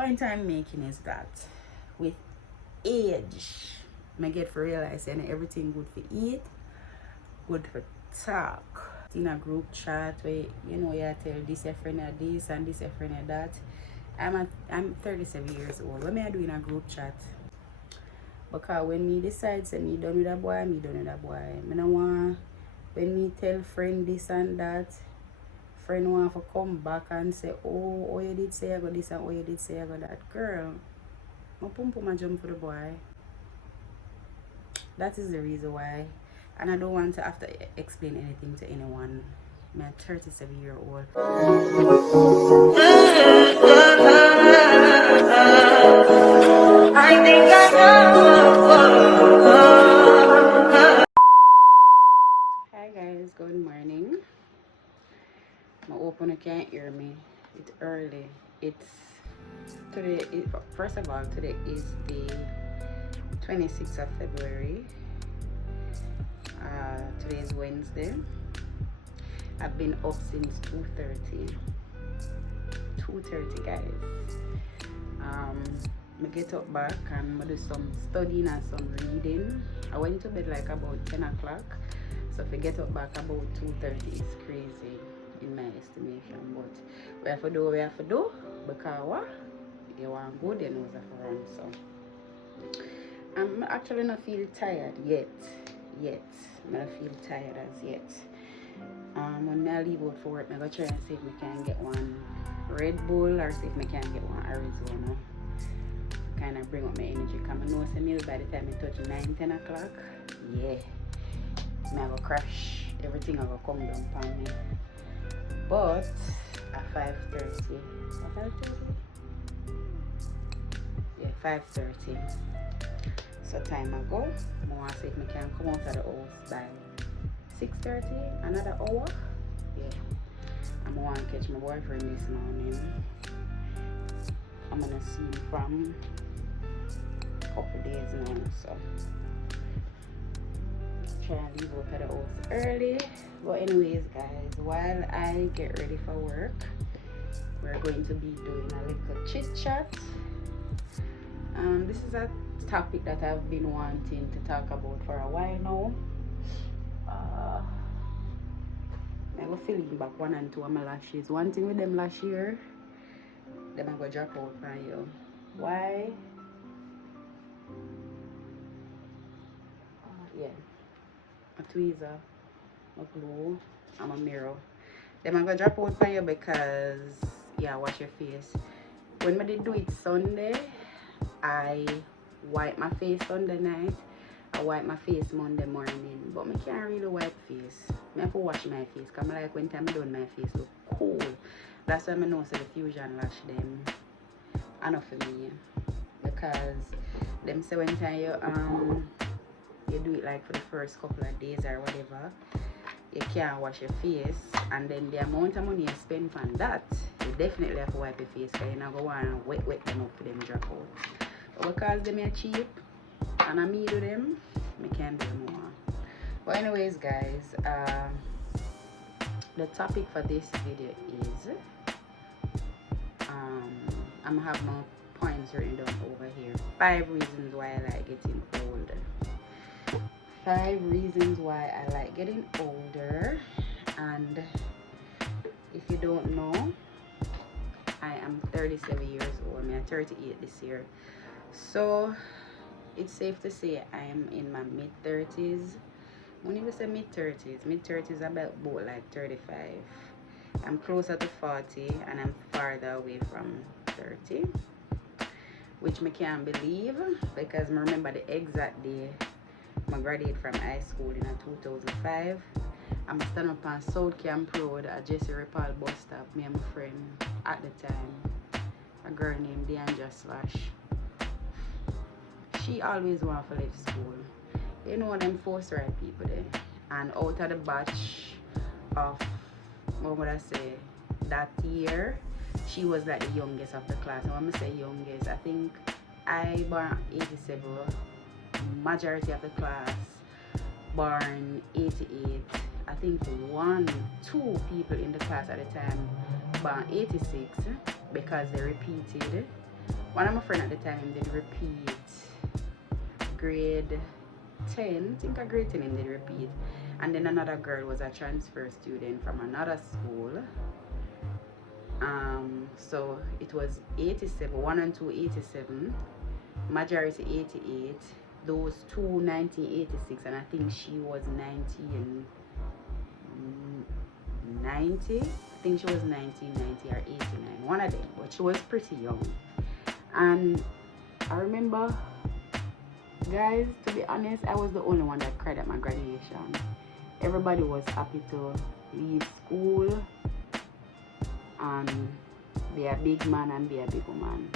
point I'm making is that with age, I get to realize that everything good for eat, good for talk. In a group chat where you tell this a friend of this and this a friend of that. I'm 37 years old. What may I do in a group chat? Because when me decide say me done with a boy, me done with a boy. Me no want when me tell friend this and that, friend want to come back and say, oh you did say I got this and oh you did say I got that. Girl, my pum pum a jump for the boy. That is the reason why. And I don't want to have to explain anything to anyone. I'm a 37-year-old. I think I know. Hi guys, good morning. I hope you can't hear me. It's early. It's today. First of all, today is the 26th of February. Today is Wednesday. I've been up since 2:30. 2:30, guys. I get up back and I do some studying and some reading. I went to bed like about 10 o'clock. So if I get up back about 2:30, it's crazy in my estimation. But we have to do what we have to do because what? You want good, you know, for run. So I'm actually not feel tired yet. I'm not feel tired as yet. When I leave out for work, I'm going to try and see if we can get one Red Bull or see if we can get one Arizona. Kind of bring up my energy. Because I know some meal by the time I touch 9-10 o'clock, yeah, I'm going to crash. Everything will come down upon me. But at 5:30, at 5:30? Yeah, 5:30. So time I go, I want to see if I can come out of the house by 6:30, another hour. Yeah, I'm going to catch my boyfriend this morning. I'm going to see him from a couple days now, so try and leave out of the house early. But anyways guys, while I get ready for work, we're going to be doing a little chit chat. This is a topic that I've been wanting to talk about for a while now. I go filling back 1 and 2 of my lashes. One thing with them last year, them I go drop out for you. Why? Yeah, a tweezer, a glue, and a mirror. Them I go drop out for you because yeah, wash your face. When I did do it Sunday, I wipe my face Sunday night. I wipe my face Monday morning, but I can't really wipe face. I have to wash my face because I like when time I done my face look cool. That's why I know so the fusion lash them enough for me, because them say when time you do it like for the first couple of days or whatever, you can't wash your face, and then the amount of money you spend on that, you definitely have to wipe your face because you're not going to want to wet them up for them drop out. But because them are cheap and I me do them, I can't do them more. But anyways guys, the topic for this video is I'm gonna have my points written down over here. 5 reasons why I like getting older. 5 reasons why I like getting older. And if you don't know, I am 37 years old. I'm 38 this year. So it's safe to say I am in my mid-30s. When you say mid-30s, mid-30s about like 35. I'm closer to 40 and I'm farther away from 30, which I can't believe because I remember the exact day I graduated from high school in 2005. I'm standing up on South Camp Road at Jesse Repal bus stop, me and my friend at the time, a girl named Deandra Slash. She always wanted to leave school. You know them forced right people there. And out of the batch of, what would I say, that year, she was like the youngest of the class. And when I say youngest, I think I born 87, majority of the class born 88. I think 2 people in the class at the time born 86 because they repeated. one of my friends at the time did repeat grade 10. I think a grade 10 did repeat. And then another girl was a transfer student from another school. So it was 87, 1 and 2 87, majority 88, those two 1986, and I think she was 1990. I think she was 1990 or 89, one of them, but she was pretty young. And I remember, guys, to be honest, I was the only one that cried at my graduation. Everybody was happy to leave school and be a big man and be a big woman.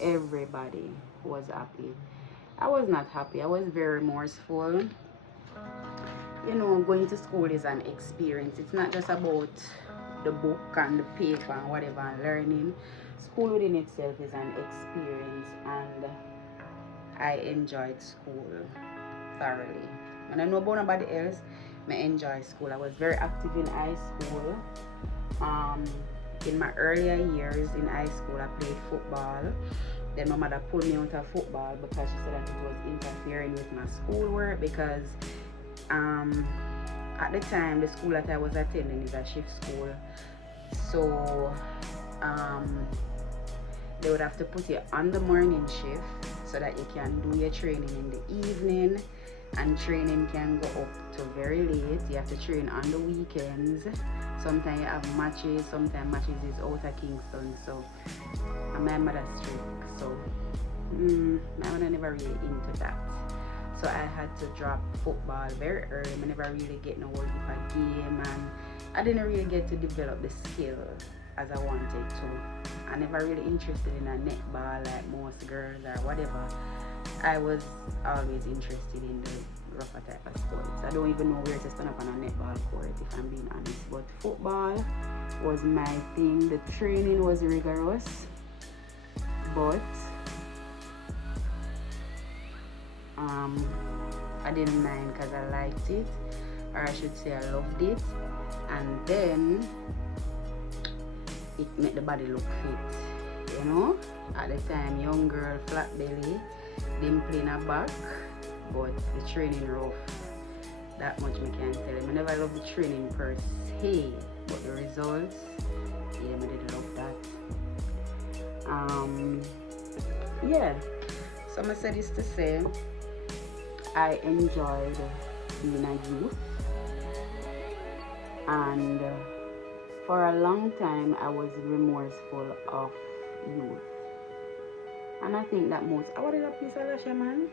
Everybody was happy. I was not happy. I was very remorseful. You know, going to school is an experience. It's not just about the book and the paper and whatever and learning. School within itself is an experience, and I enjoyed school thoroughly. When I know about nobody else, I enjoy school. I was very active in high school. In my earlier years in high school, I played football. Then my mother pulled me out of football because she said that it was interfering with my schoolwork, because at the time the school that I was attending is a shift school. So they would have to put you on the morning shift so that you can do your training in the evening, and training can go up to very late. You have to train on the weekends. Sometimes you have matches, sometimes matches is out of Kingston. So my mother's strict, so my mother never really into that. So I had to drop football very early. I never really get no hold of a game, and I didn't really get to develop the skill as I wanted to. I never really interested in a netball like most girls or whatever. I was always interested in the rougher type of sports. I don't even know where to stand up on a netball court, if I'm being honest. But football was my thing. The training was rigorous, but I didn't mind because I liked it, or I should say I loved it. And then it made the body look fit, you know. At the time, young girl, flat belly, didn't play in a back, but the training rough. That much I can tell him. I never loved the training per se, but the results, yeah, I did love that. Yeah. So I said this to say, I enjoyed being a youth, and for a long time I was remorseful of youth. And I think that most, what is a piece of Lasha, man?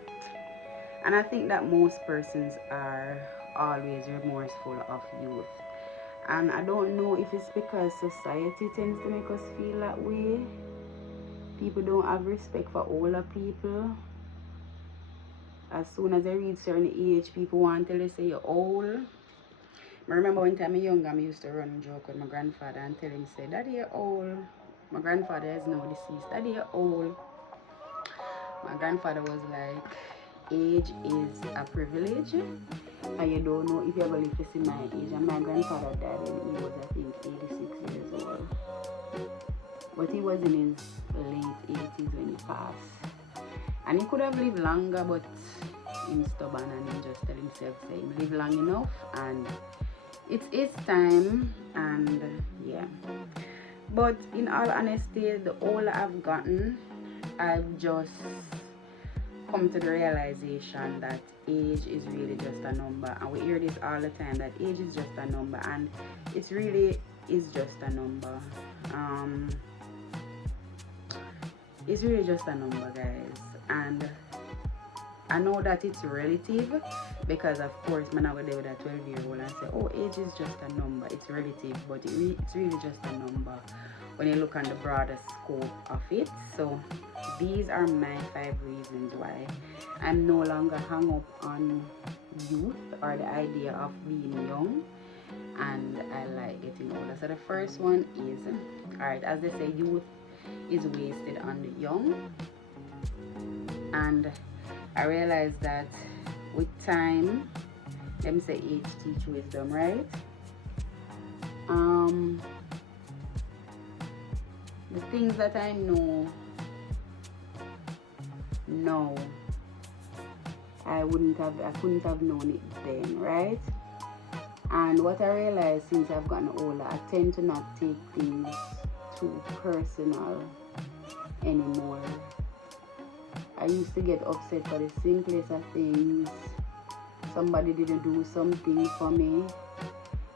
And I think that most persons are always remorseful of youth. And I don't know if it's because society tends to make us feel that way. People don't have respect for older people. As soon as I reach certain age, people want to tell you say you're old. I remember one time I was younger, I used to run joke with my grandfather and tell him, say, Daddy, you're old. My grandfather is now deceased. Daddy, you're old. My grandfather was like, age is a privilege, and you don't know if you ever live to see my age. And my grandfather died when he was, I think, 86 years old. But he was in his late 80s when he passed. And he could have lived longer, but he's stubborn and he just tell himself, say, he live long enough and it's his time, and yeah. But in all honesty, the older I've gotten, I've just come to the realization that age is really just a number. And we hear this all the time, that age is just a number, and it really is just a number. It's really just a number, guys. And I know that it's relative, because of course I'm not going to with a 12-year-old and say, oh, age is just a number. It's relative, but it's really just a number when you look on the broader scope of it. So these are my 5 reasons why I'm no longer hung up on youth or the idea of being young, and I like getting older. So the first one is, alright, as they say, youth is wasted on the young. And I realized that with time, let me say age teach wisdom, right? The things that I know now, I couldn't have known it then, right? And what I realized since I've gotten older, I tend to not take things too personal anymore. I used to get upset for the simplest of things. Somebody didn't do something for me.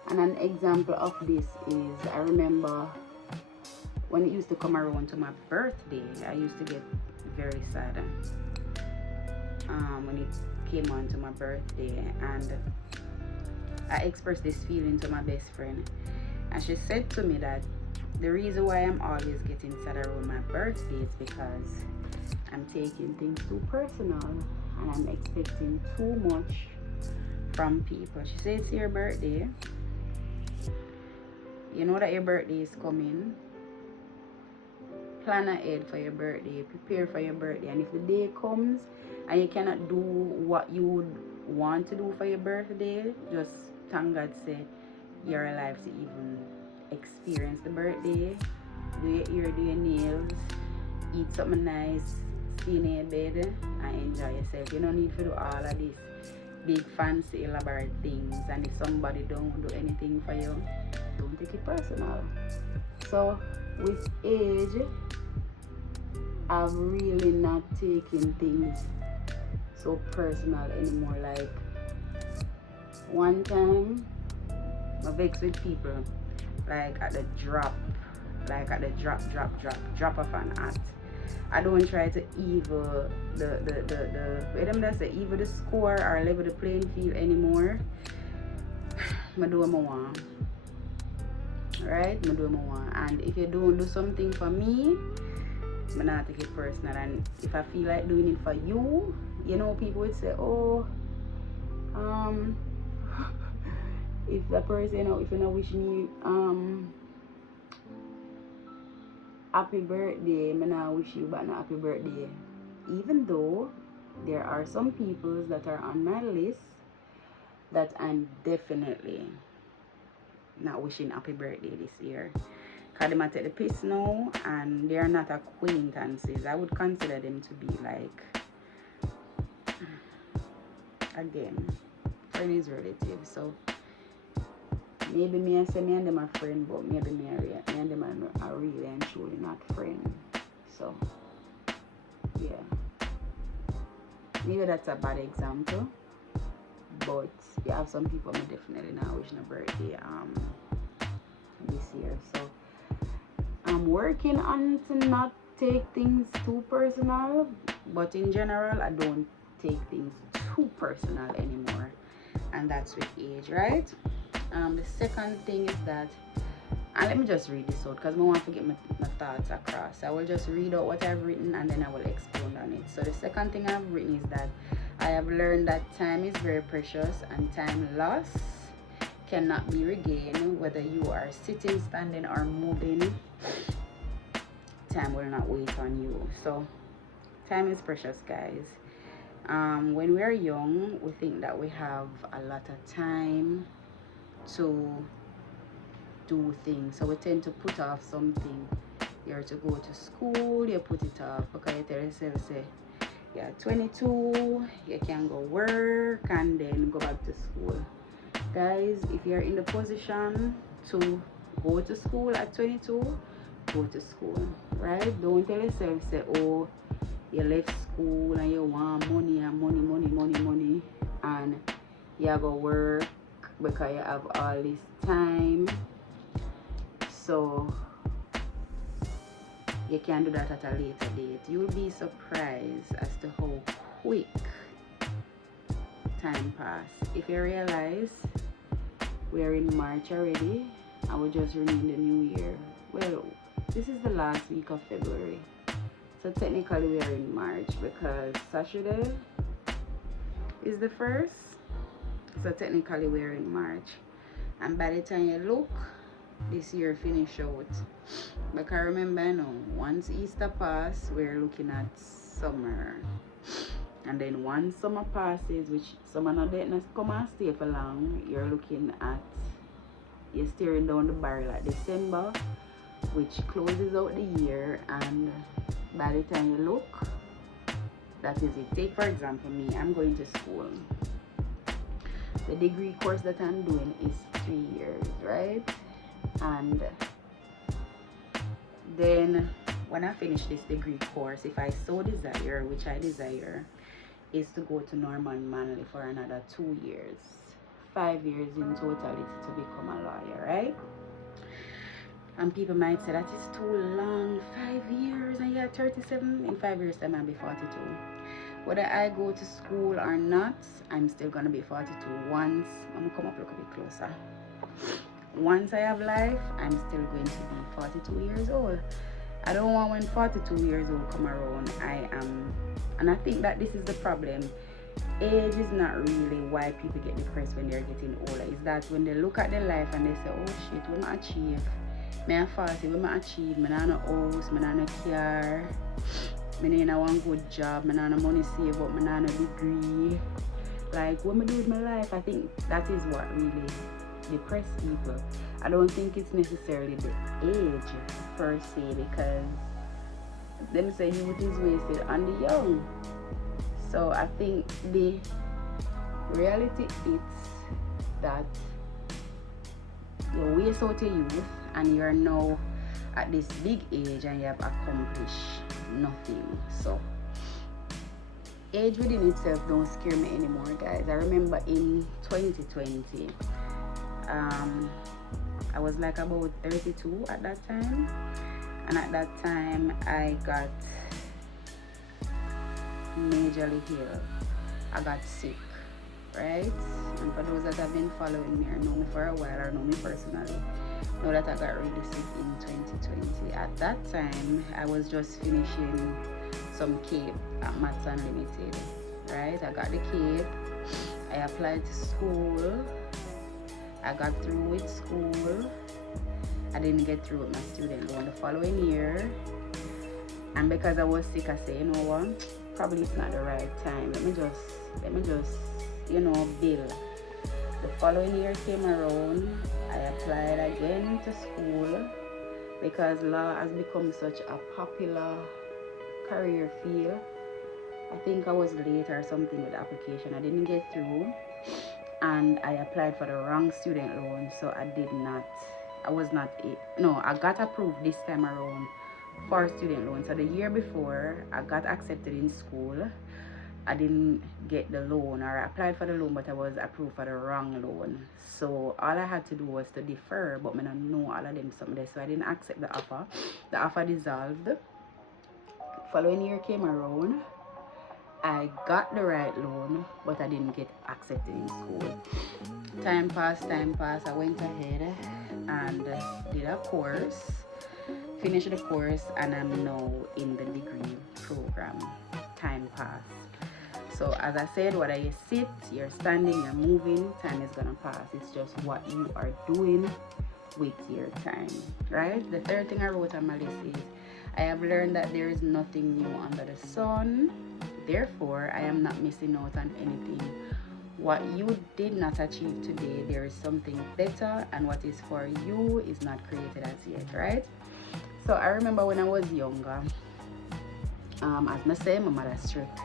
And an example of this is, I remember when it used to come around to my birthday, I used to get very sad when it came on to my birthday, and I expressed this feeling to my best friend, and she said to me that the reason why I'm always getting sad around my birthday is because I'm taking things too personal and I'm expecting too much from people. She said, it's your birthday, you know that your birthday is coming, plan ahead for your birthday, prepare for your birthday, and if the day comes and you cannot do what you would want to do for your birthday, just thank God say you're alive to even experience the birthday. Do your hair, do your nails, eat something nice, stay in your bed and enjoy yourself. You don't need to do all of this big fancy elaborate things, and if somebody don't do anything for you, don't take it personal. So with age, I've really not taken things so personal anymore. Like one time I vexed with people like at the drop of an hat. I don't try to evil the score or level the playing field anymore. I do what I want. Right? I do what I want. And if you don't do something for me, I not take it personal. And if I feel like doing it for you, you know, people would say, oh, if the person, you know, if you don't wish me happy birthday, I not wish you but not happy birthday. Even though there are some people that are on my list that I'm definitely not wishing happy birthday this year, because they might take the piss now and they are not acquaintances. I would consider them to be like, again, friend is relative. So maybe me and say me and them are friend, but maybe me and them are really and truly not friend. So yeah, maybe that's a bad example, but you have some people me definitely not wishing a birthday this year. So I'm working on to not take things too personal, but in general I don't take things too personal anymore, and that's with age, right? The second thing is that, and let me just read this out because I want to get my thoughts across. I will just read out what I've written and then I will expound on it. So the second thing I've written is that I have learned that time is very precious and time lost cannot be regained. Whether you are sitting, standing, or moving, time will not wait on you. So time is precious, guys. When we are young, we think that we have a lot of time to do things, so we tend to put off something. You're to go to school, you put it off because you tell yourself, say, you're 22, you can go work and then go back to school. Guys, if you're in the position to go to school at 22, go to school, right? Don't tell yourself, say, oh, you left school and you want money and money and you go work because you have all this time, so you can do that at a later date. You'll be surprised as to how quick time pass. If you realize we're in March already and we're just renewing the new year, well, this is the last week of February, so technically we are in March because Saturday is the 1st. So technically we're in March, and by the time you look, this year finish out. Because remember, you know, once Easter pass, we're looking at summer, and then once summer passes, which summer not come and stay for long, you're looking at, you're staring down the barrel at December, which closes out the year, and by the time you look, that is it. Take for example me, I'm going to school. The degree course that I'm doing is 3 years, right? And then when I finish this degree course, if I so desire, which I desire, is to go to Norman Manley for another 2 years, 5 years in totality to become a lawyer, right? And people might say that is too long, 5 years, and you're 37. In 5 years time I'll be 42. Whether I go to school or not, I'm still gonna be 42. Once I'm gonna come up a little bit closer. Once I have life, I'm still going to be 42 years old. I don't want when 42 years old come around, and I think that this is the problem. Age is not really why people get depressed when they're getting older. It's that when they look at their life and they say, oh shit, what I achieve? Me a 40, what I achieve? Me not no house, me not no car, me not one good job, me not no money save up, me not no degree. Like, what me do with my life? I think that is what really depress people. I don't think it's necessarily the age per se, because them say youth is wasted on the young. So I think the reality is that you waste out your youth and you're now at this big age and you have accomplished nothing. So age within itself don't scare me anymore, guys. I remember in 2020, I was like about 32 at that time, and at that time I got majorly ill. I got sick, right? And for those that have been following me or know me for a while or know me personally, know that I got really sick in 2020. At that time, I was just finishing some CAPE at Maths Unlimited, right? I got the CAPE, I applied to school, I got through with school, I didn't get through with my student loan the following year, and because I was sick, I said, you know what, probably it's not the right time, let me just you know, bill. The following year came around, I applied again to school because law has become such a popular career field. I think I was late or something with the application, I didn't get through, and I applied for the wrong student loan, so I got approved this time around for student loan. So the year before, I got accepted in school, I didn't get the loan, or I applied for the loan but I was approved for the wrong loan. So all I had to do was to defer, but I don't know all of them something there, so I didn't accept the offer. The offer dissolved. Following year came around, I got the right loan, but I didn't get accepted in school. Time passed, I went ahead and did a course, finished the course, and I'm now in the degree program. Time passed. So as I said, whether you sit, you're standing, you're moving, time is gonna pass. It's just what you are doing with your time, right? The third thing I wrote on my list is, I have learned that there is nothing new under the sun. Therefore, I am not missing out on anything. What you did not achieve today, there is something better, and what is for you is not created as yet, right? So I remember when I was younger, as I say, my mother strict.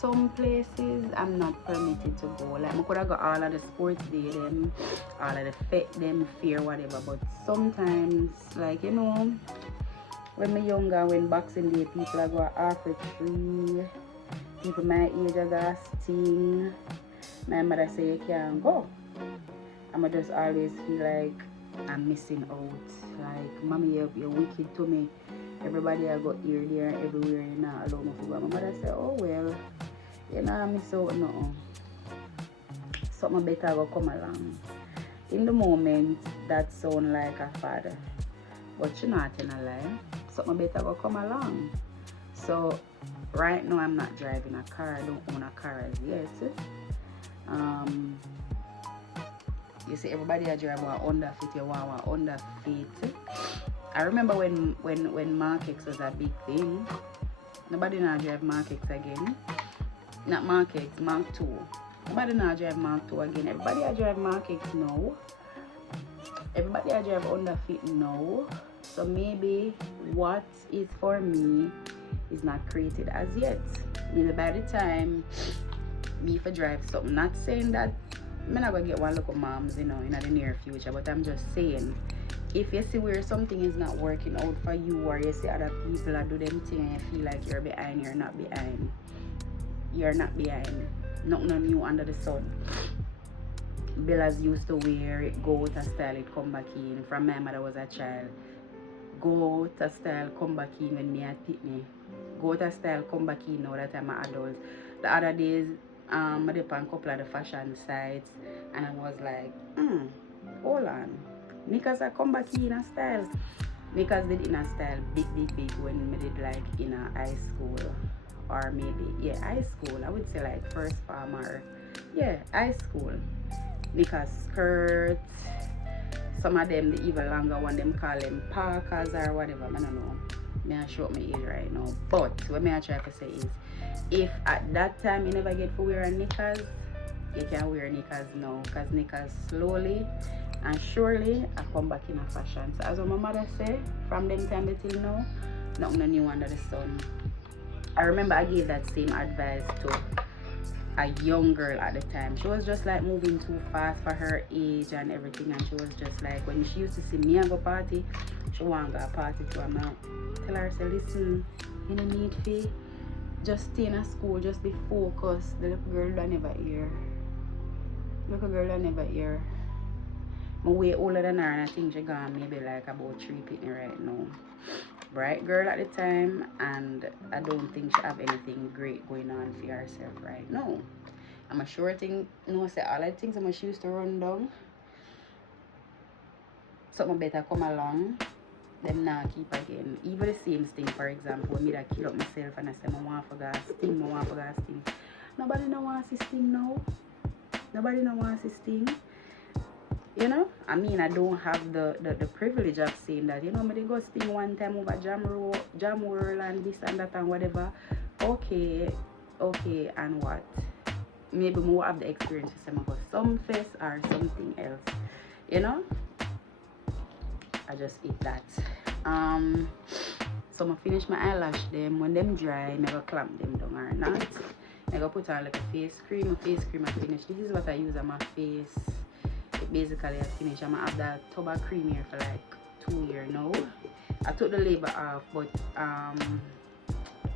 Some places I'm not permitted to go. Like I could have got all of the sports day them, all of the fit them, fair, whatever. But sometimes, like, you know, when I'm younger, when Boxing Day, people are going after tree. People my age are going sting. My mother say you can't go. I'ma just always feel like I'm missing out. Like, mommy, you're wicked to me. Everybody I got here, there, everywhere, you know, allow me to go. My mother said, oh well, you know, I miss out nothing. Something better will come along. In the moment, that sound like a father. But you're not in a lie. Something better will come along. So, right now I'm not driving a car. I don't own a car as yet. You see, everybody I drive one Honda Fit, you want one Honda Fit. I remember when Mark X was a big thing. Nobody now drive Mark X again. Not Mark X, Mark 2. Nobody now drive Mark 2 again. Everybody I drive Mark X now. everybody I drive under fit now. So maybe what is for me is not created as yet. Maybe by the time me for drive something, not saying that I'm not gonna get one local moms, you know, in the near future, but I'm just saying, if you see where something is not working out for you, or you see other people are do them thing and you feel like you're behind, you're not behind. You're not behind. Nothing new under the sun. Bellas used to wear it, go out of style, it come back in. From my mother was a child. Go out of style, come back in when me a pitney. Go out of style, come back in now that I'm an adult. The other days, I did on a couple of the fashion sites and I was like, hold on. Knickers are come back in a style. Knickers did in a style big when I did like in a high school. Or maybe, high school. I would say like first farm or, high school. Knickers skirts. Some of them, the even longer one, them call them parkers or whatever. I don't know. I show up my age right now. But what I try to say is, if at that time you never get to wear knickers, you can wear knickers now. Because knickers slowly and surely I come back in a fashion. So as my mother said, from them time till now, nothing new under the sun. I remember I gave that same advice to a young girl at the time. She was just like moving too fast for her age and everything, and she was just like, when she used to see me and go party, she want to go party to her mouth. Tell her, say, listen, you don't need to just stay in a school, just be focused. The little girl that never hear. Little girl that never hear. I'm way older than her and I think she gone maybe like about 3 pitney right now. Bright girl at the time, and I don't think she have anything great going on for herself right now. I'm a sure thing, say all the things she used to run down. Something better come along, them now keep again. Even the same thing, for example, when me that kill up myself and I say I want for gas sting, I want for gas sting. Nobody no want to see sting now. Nobody no want to see sting. You know, I mean, I don't have the privilege of saying that, you know, me go sting one time over Jam World and this and that and whatever. Okay, and what? Maybe more have the experience to say some fest or something else. You know? I just eat that. So I finish my eyelash them. When them dry, I go clamp them down or not. I go put on like a face cream. I finish. This is what I use on my face. Basically I finished. I'm gonna have that tub of cream here for like 2 years now. I took the label off, but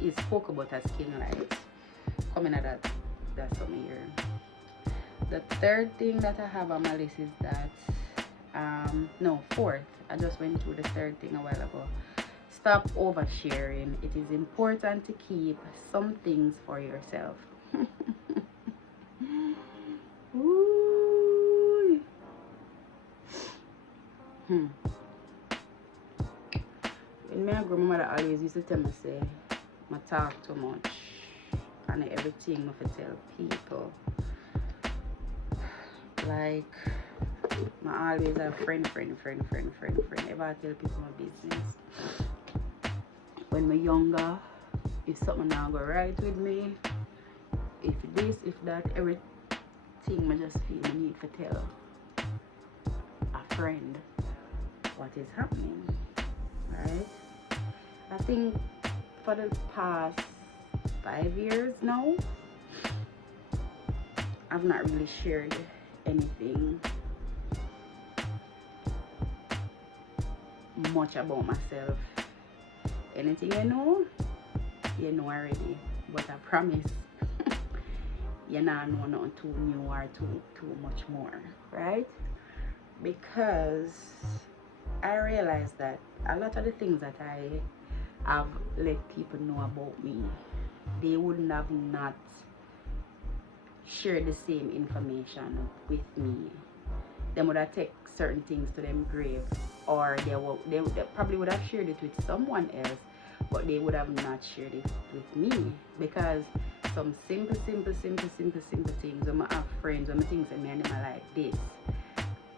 it's cocoa butter skin light coming at that summer here. The third thing that I have on my list is that fourth, I just went through the third thing a while ago. Stop oversharing. It is important to keep some things for yourself. When my grandmother always used to tell me, say, I talk too much and everything I tell people. Like, I always have friend. Ever tell people my business. When I'm younger, if something not go right with me, if this, if that, everything I just feel I need to tell a friend what is happening, right? I think for the past 5 years now, I've not really shared anything much about myself. Anything you know already, but I promise you not know nothing too new or too much more, right? Because I realized that a lot of the things that I have let people know about me, they wouldn't have not shared the same information with me. They would have taken certain things to them grave, or they probably would have shared it with someone else, but they would have not shared it with me, because some simple things when I have friends, when I think that me and them are like this,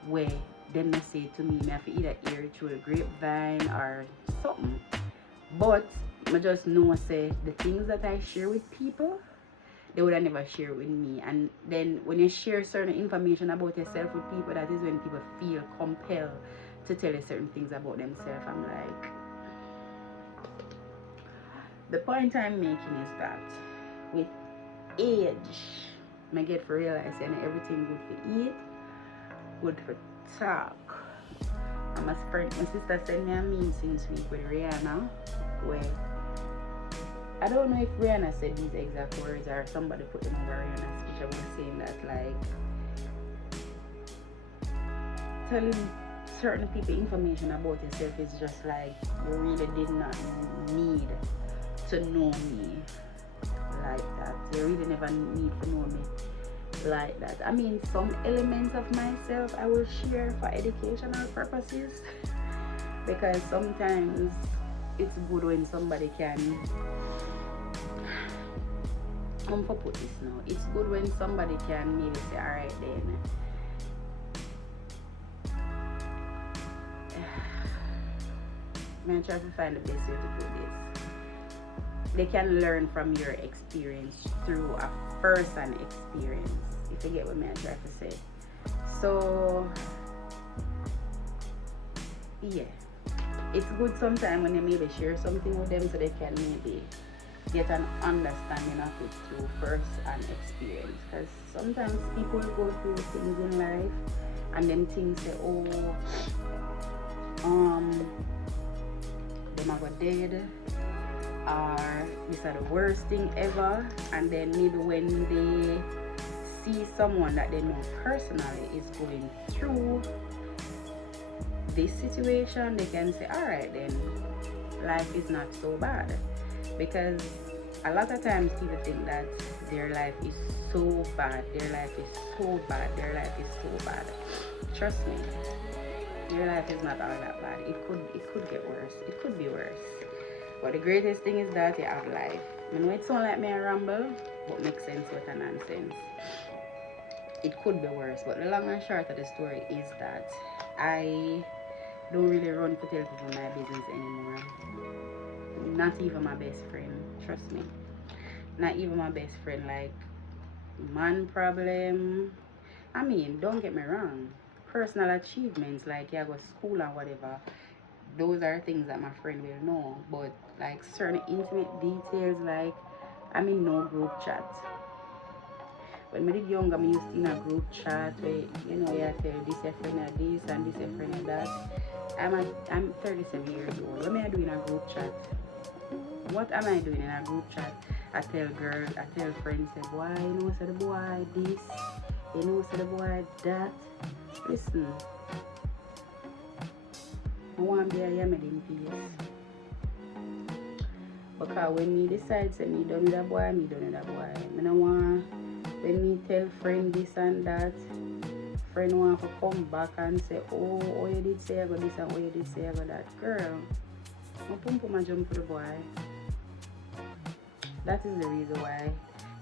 where them they say to me, I have to either hear it through the grapevine or something. But I just know, say, the things that I share with people, they would have never share it with me. And then when you share certain information about yourself with people, that is when people feel compelled to tell you certain things about themselves. I'm like, the point I'm making is that with age, I get for realize everything good for eat, good for talk. And my sister sent me a meme since week with Rihanna, where I don't know if Rihanna said these exact words or somebody put them over Rihanna's speech. I was saying that, like, telling certain people information about yourself is just like, you really did not need to know me like that. You really never need to know me like that. I mean, some elements of myself I will share for educational purposes, because sometimes it's good when somebody can put this now. It's good when somebody can maybe say, alright then, I'm trying to find the best way to put this. They can learn from your experience through a first-hand experience, if you get what I'm trying to say. So yeah, it's good sometimes when you maybe share something with them so they can maybe get an understanding of it through first-hand experience. Because sometimes people go through things in life and them things say, oh, them are dead, or these are the worst thing ever, and then maybe when they see someone that they know personally is going through this situation, they can say, alright then, life is not so bad. Because a lot of times people think that their life is so bad, their life is so bad, their life is so bad. Trust me, your life is not all that bad. It could get worse. It could be worse. But the greatest thing is that you have life. I know it sounds like me a ramble, but makes sense with a nonsense. It could be worse, but the long and short of the story is that I don't really run to tell people my business anymore. Not even my best friend, trust me. Not even my best friend. Like, man problem. I mean, don't get me wrong. Personal achievements, like you go to school and whatever, those are things that my friend will know. But like certain intimate details, like I'm in no group chat. When I was younger, I used to in a group chat where, you know, you tell this your friend of this and this your friend of that. I'm 37 years old. What am I doing in a group chat? What am I doing in a group chat? I tell girls, I tell friends, say, boy, you know, say the boy this, you know, say the boy that. Listen, I want to be a Yemen place. Because when me decide, say me done with a boy, me done with a boy. I don't want, when me tell friend this and that, friend want to come back and say, oh you did say I got this and oh you did say I got that. Girl, my pum pum jump for the boy. That is the reason why.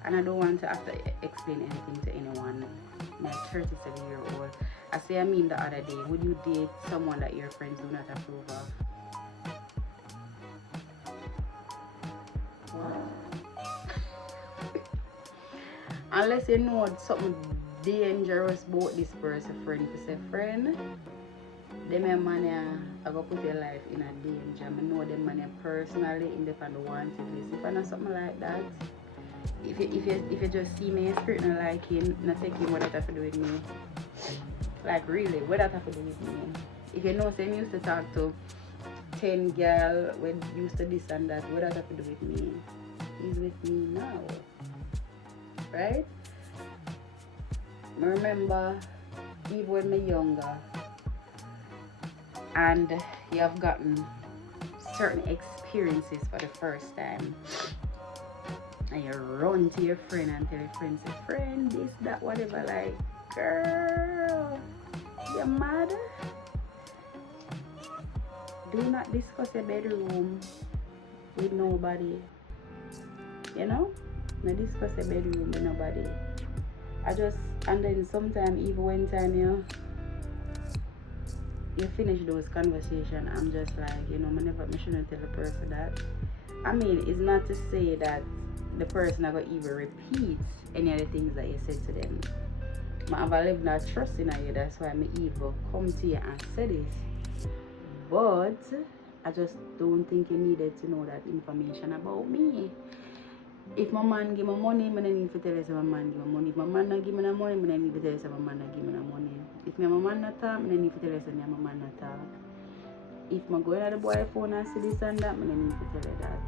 And I don't want to have to explain anything to anyone. I'm 37-year-old. I say, I mean the other day, would you date someone that your friends do not approve of? Unless you know something dangerous about this person, friend. If you say friend, them man I go put your life in a danger. I know them man personally in the wanted list. If I know something like that, if you just see me in spirit and like him, not take him, what that have to do with me? Like really, what that have to do with me? If you know, say me used to talk to 10 girl when used to this and that, what that have to do with me? He's with me now, right? I remember even when I'm younger and you have gotten certain experiences for the first time, and you run to your friend and tell your friend, say, friend, this, that, whatever, like, girl, you're mad? Do not discuss your bedroom with nobody. You know? Not discuss your bedroom with nobody. And then sometimes, even one time you finish those conversations, I'm just like, you know, I shouldn't tell the person that. I mean, it's not to say that the person are going to even repeat any of the things that you said to them. I have a level of trust in you, that's why I even come to you and say this. But I just don't think you needed to know that information about me. If my man give me money, I need to tell you my man give me money. If my man not give me no money, I need to tell you my man not give me no money. If my man not talk, I need to tell you my man not talk. If I go in the boy phone and see this and that, I need to tell you that.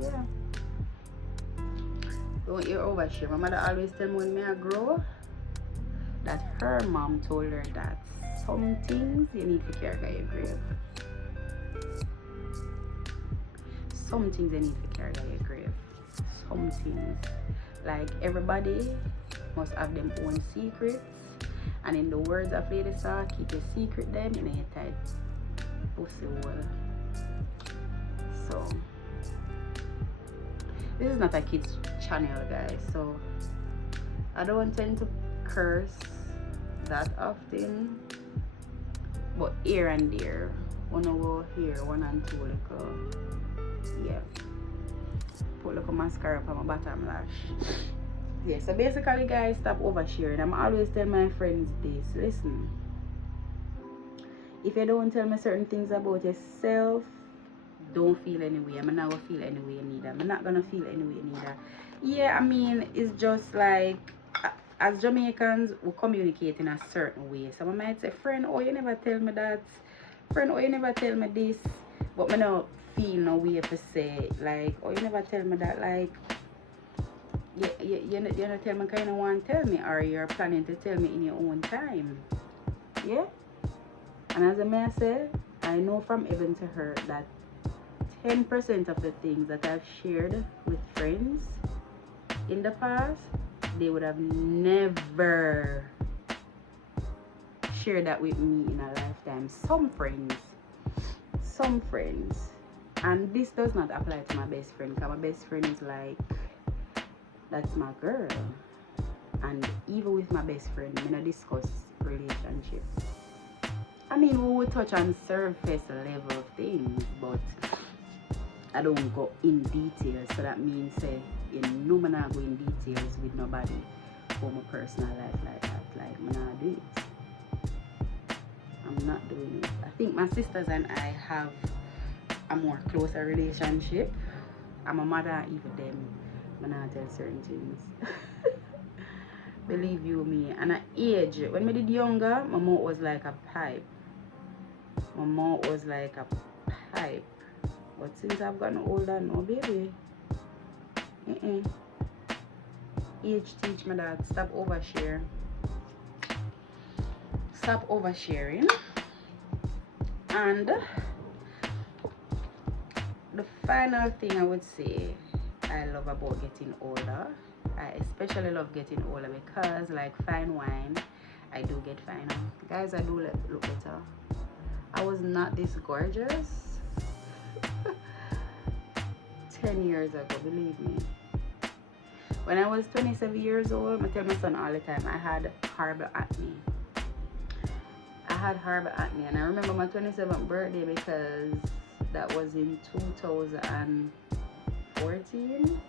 Yeah. Don't you overshare. My mother always tell me when I grow that her mom told her that some things you need to carry by your grave. Some things you need to carry by your grave. Some things. Like everybody must have them own secrets. And in the words of Lady Star, keep your secret them in your tight pussy hole. So this is not a kids channel, guys, so I don't tend to curse that often, but here and there, one go here, one and two, like yeah, put like a mascara on my bottom lash. Yeah, so basically, guys, stop oversharing. I'm always telling my friends this. Listen, if you don't tell me certain things about yourself, don't feel anyway. I'm not gonna feel anyway neither. I'm not gonna feel anyway neither. Yeah, I mean, it's just like as Jamaicans, we communicate in a certain way. So I might say, friend, oh, you never tell me that. Friend, oh, you never tell me this. But I don't feel no way to say, like, oh, you never tell me that. Like, you not tell me kind of want to tell me, or you're planning to tell me in your own time. Yeah? And as I may say, I know from heaven to her that 10% of the things that I've shared with friends in the past, they would have never shared that with me in a lifetime. Some friends, and this does not apply to my best friend, because my best friend is like, that's my girl. And even with my best friend, I'm not discuss relationship. I mean, we will touch on surface level things, but I don't go in details. So that means you know I'm not go in details with nobody for my personal life like that. Like, I'm not doing it. I'm not doing it. I think my sisters and I have a more closer relationship. And my mother, even them, I'm not tell certain things. Believe you me. And at age, when I did younger, my mouth was like a pipe. My mouth was like a pipe. But since I've gotten older now, baby, age teach me that stop overshare. Stop oversharing. And the final thing I would say I love about getting older, I especially love getting older because, like fine wine, I do get finer. Guys, I do look better. I was not this gorgeous 10 years ago, believe me. When I was 27 years old, I tell my son all the time, I had horrible acne. And I remember my 27th birthday because that was in 2014.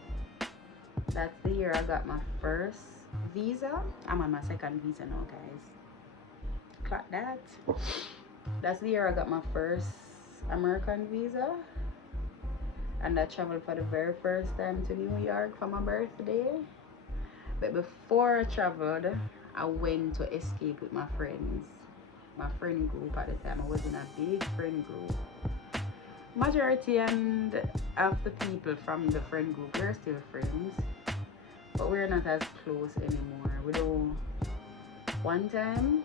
That's the year I got my first visa. I'm on my second visa now, guys. Clock that. That's the year I got my first American visa. And I traveled for the very first time to New York for my birthday. But before I traveled, I went to escape with my friends. My friend group at the time. I was in a big friend group. Majority and of the people from the friend group, we're still friends. But we're not as close anymore. We don't. One time,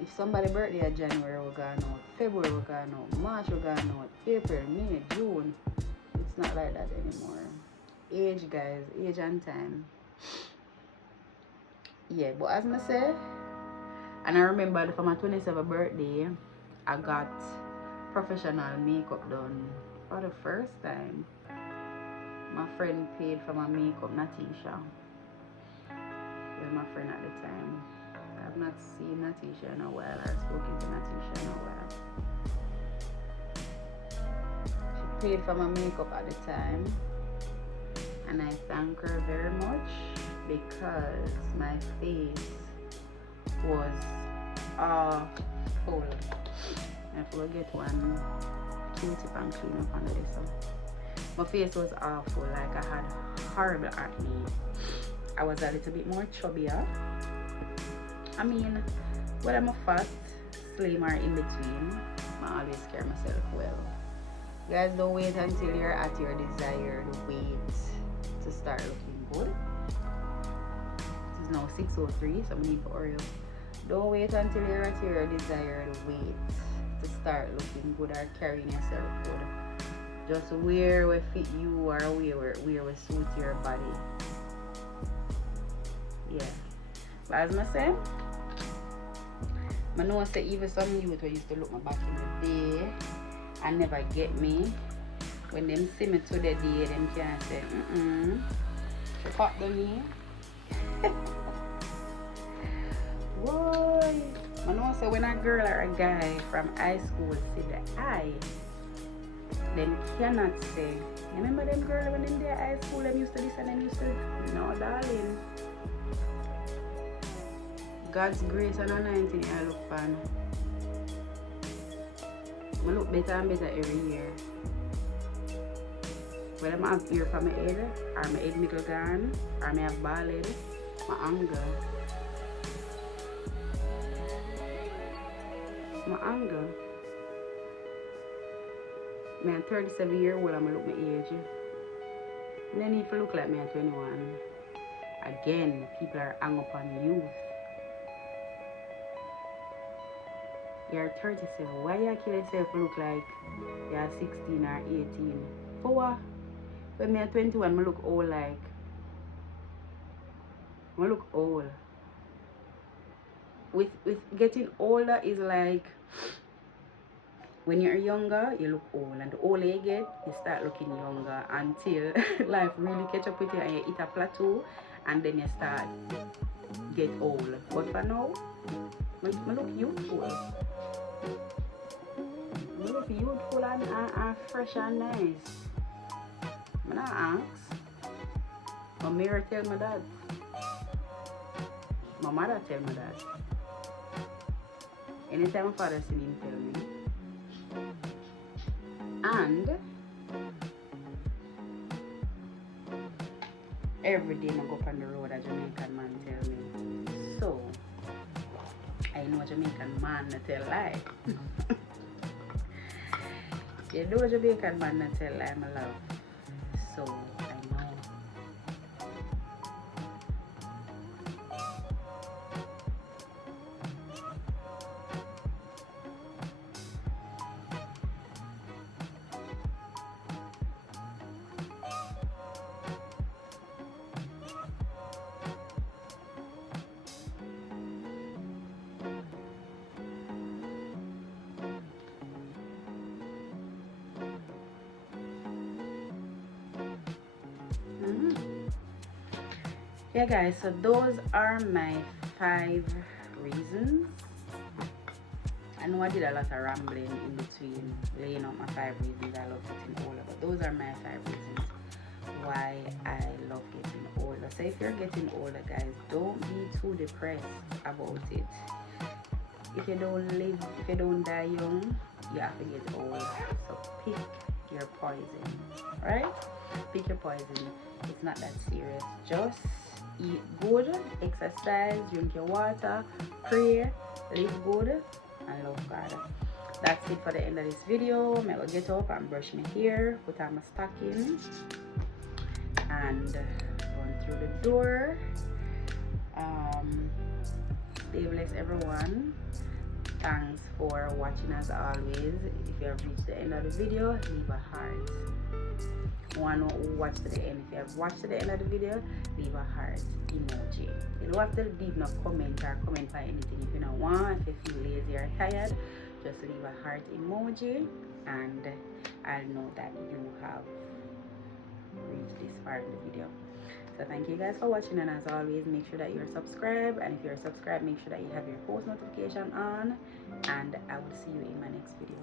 if somebody's birthday in January, we're going out. February, we're going out. March, we're going out. April, May, June. It's not like that anymore. Age, guys. Age and time. Yeah, but as I say, and I remember for my 27th birthday, I got professional makeup done for the first time. My friend paid for my makeup, Natisha. She was my friend at the time. I have not seen Natisha in a while or spoken to Natisha in a while. She paid for my makeup at the time, and I thank her very much because my face was awful. I have to get one Q-tip and clean up under this. So my face was awful, like I had horrible acne. I was a little bit more chubbier. I mean, whether I'm fat, slim, or in between, I always care myself well. Guys, don't wait until you're at your desired weight to start looking good. This is now 6:03, so I need to hurry up. Don't wait until you're at your desired weight to start looking good or carrying yourself good. Just wear what fit you or wear what suit your body. Yeah. But as I said, I know that even some youth who used to look my back in the day and never get me, when them see me to the day, them can say, fuck the me. Boy, I know so when a girl or a guy from high school see the eye, them cannot say, you remember them girls when in their high school, them used to this and them used to, no darling. God's grace and anointing I look fun. I look better and better every year. Whether I have ear from my head, or my head middle gone, or I have bald head, my anger. My anger. I'm 37 years old, I'm look my age. And then if you look like me at 21, again, people are hung up on youth. You're 37. Why you kill yourself look like you're 16 or 18? For what? When I'm 21, I look old like. I look old. With getting older is like when you're younger, you look old, and the older you get, you start looking younger until life really catch up with you and you hit a plateau, and then you start get old. But for now, I look youthful. I look youthful and fresh and nice. I'm not ask. My mirror tell me that. My mother tell me that. Anytime my father see him tell me. And every day I go up on the road, a Jamaican man tell me. So I know a Jamaican man not tell lie. You know a Jamaican man not tell lie, my love. So I know. Yeah guys, so those are my 5 reasons. I know I did a lot of rambling in between laying out my 5 reasons I love getting older, but those are my 5 reasons why I love getting older. So if you're getting older guys, don't be too depressed about it. If you don't live, if you don't die young, you have to get old. So pick your poison, right? Pick your poison. It's not that serious. Just eat good, exercise, drink your water, pray, live good, and love God. That's it for the end of this video. I'm gonna get up and brush my hair, put on my stocking, and run through the door. Stay blessed everyone. Thanks for watching as always. If you have reached the end of the video, leave a heart. One who watched to the end. If you have watched to the end of the video, leave a heart emoji. You don't have to leave no comment or comment for anything. If you don't want, if you feel lazy or tired, just leave a heart emoji, and I'll know that you have reached this far in the video. So thank you guys for watching, and as always, make sure that you're subscribed, and if you're subscribed, make sure that you have your post notification on, and I will see you in my next video.